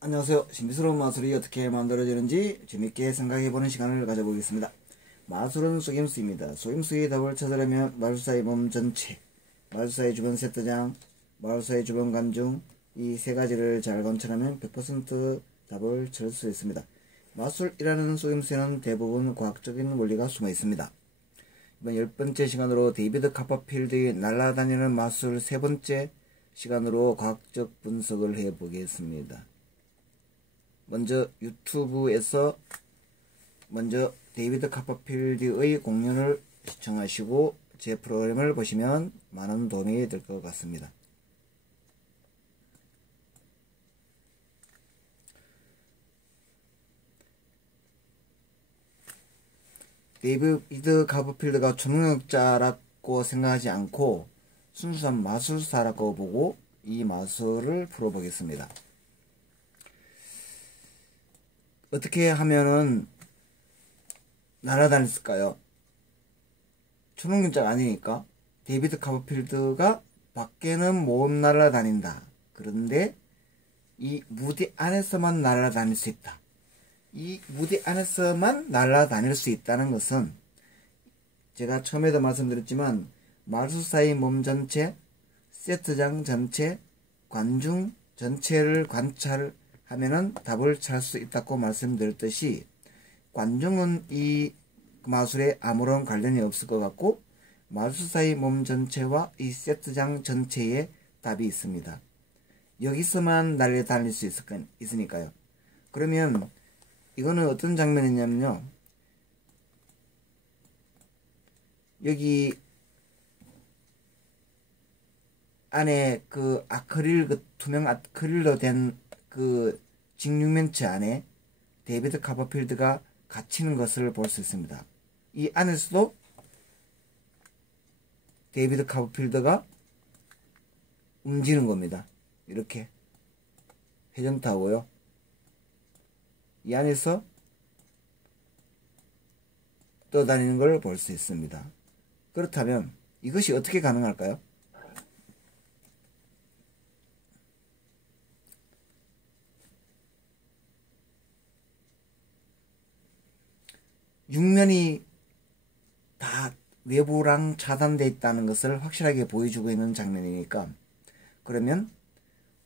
안녕하세요. 신비스러운 마술이 어떻게 만들어지는지 재밌게 생각해보는 시간을 가져보겠습니다. 마술은 속임수입니다. 속임수의 답을 찾으려면 마술사의 몸 전체, 마술사의 주변 세트장, 마술사의 주변 감중 이 세 가지를 잘 관찰하면 100% 답을 찾을 수 있습니다. 마술이라는 속임수에는 대부분 과학적인 원리가 숨어 있습니다. 이번 열 번째 시간으로 데이비드 카퍼필드의 날아다니는 마술 세 번째 시간으로 과학적 분석을 해보겠습니다. 먼저 유튜브에서 먼저 데이비드 카퍼필드의 공연을 시청하시고 제 프로그램을 보시면 많은 도움이 될 것 같습니다. 데이비드 카퍼필드가 초능력자라고 생각하지 않고 순수한 마술사라고 보고 이 마술을 풀어보겠습니다. 어떻게 하면은 날아다녔을까요? 초능력자가 아니니까 데이비드 카버필드가 밖에는 못 날아다닌다. 그런데 이 무대 안에서만 날아다닐 수 있다. 이 무대 안에서만 날아다닐 수 있다는 것은 제가 처음에도 말씀드렸지만 마술사의 몸 전체, 세트장 전체, 관중 전체를 관찰 하면은 답을 찾을 수 있다고 말씀드렸듯이 관중은 이 마술에 아무런 관련이 없을 것 같고 마술사의 몸 전체와 이 세트장 전체에 답이 있습니다. 여기서만 날려다닐 수 있을, 있으니까요. 그러면 이거는 어떤 장면이냐면요. 여기 안에 그 아크릴 그 투명 아크릴로 된 그 직육면체 안에 데이비드 카버필드가 갇히는 것을 볼 수 있습니다. 이 안에서도 데이비드 카버필드가 움직이는 겁니다. 이렇게 회전타고요. 이 안에서 떠다니는 걸 볼 수 있습니다. 그렇다면 이것이 어떻게 가능할까요? 육면이 다 외부랑 차단되어 있다는 것을 확실하게 보여주고 있는 장면이니까 그러면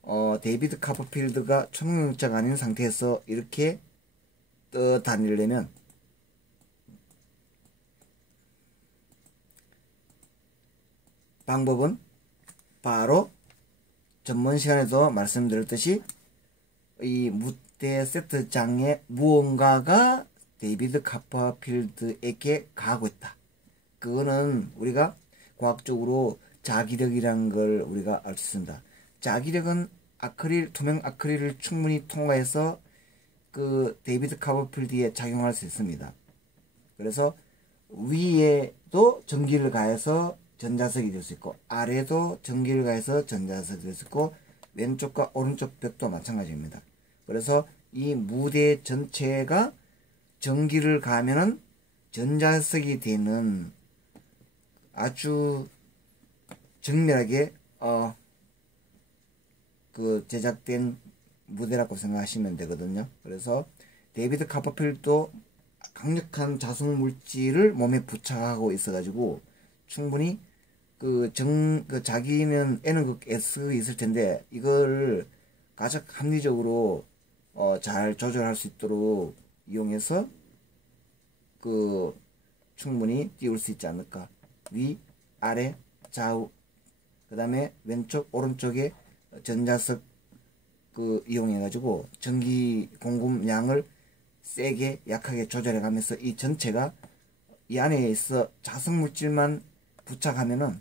어, 데이비드 카퍼필드가 초능력자가 아닌 상태에서 이렇게 떠다니려면 방법은 바로 전번 시간에도 말씀드렸듯이 이 무대 세트장에 무언가가 데이비드 카퍼필드에게 가고 있다. 그거는 우리가 과학적으로 자기력이라는 걸 우리가 알 수 있습니다. 자기력은 아크릴, 투명 아크릴을 충분히 통과해서 그 데이비드 카퍼필드에 작용할 수 있습니다. 그래서 위에도 전기를 가해서 전자석이 될 수 있고 아래도 전기를 가해서 전자석이 될 수 있고 왼쪽과 오른쪽 벽도 마찬가지입니다. 그래서 이 무대 전체가 전기를 가면은 전자석이 되는 아주 정밀하게 어 그 제작된 무대라고 생각하시면 되거든요. 그래서 데이비드 카퍼필도 강력한 자성 물질을 몸에 부착하고 있어가지고 충분히 그 정, 그 자기는 N극 S 있을 텐데 이걸 가장 합리적으로 어, 잘 조절할 수 있도록 이용해서 그 충분히 띄울 수 있지 않을까. 위, 아래, 좌우, 그 다음에 왼쪽, 오른쪽에 전자석 그 이용해 가지고 전기 공급량을 세게 약하게 조절해 가면서 이 전체가 이 안에 있어 자석 물질만 부착하면은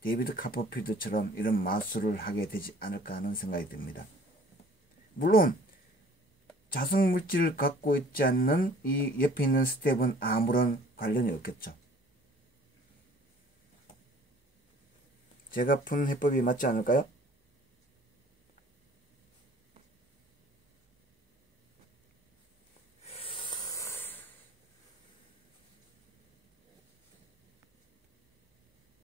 데이비드 카퍼필드처럼 이런 마술을 하게 되지 않을까 하는 생각이 듭니다. 물론 자성 물질을 갖고 있지 않는 이 옆에 있는 스텝은 아무런 관련이 없겠죠. 제가 푼 해법이 맞지 않을까요?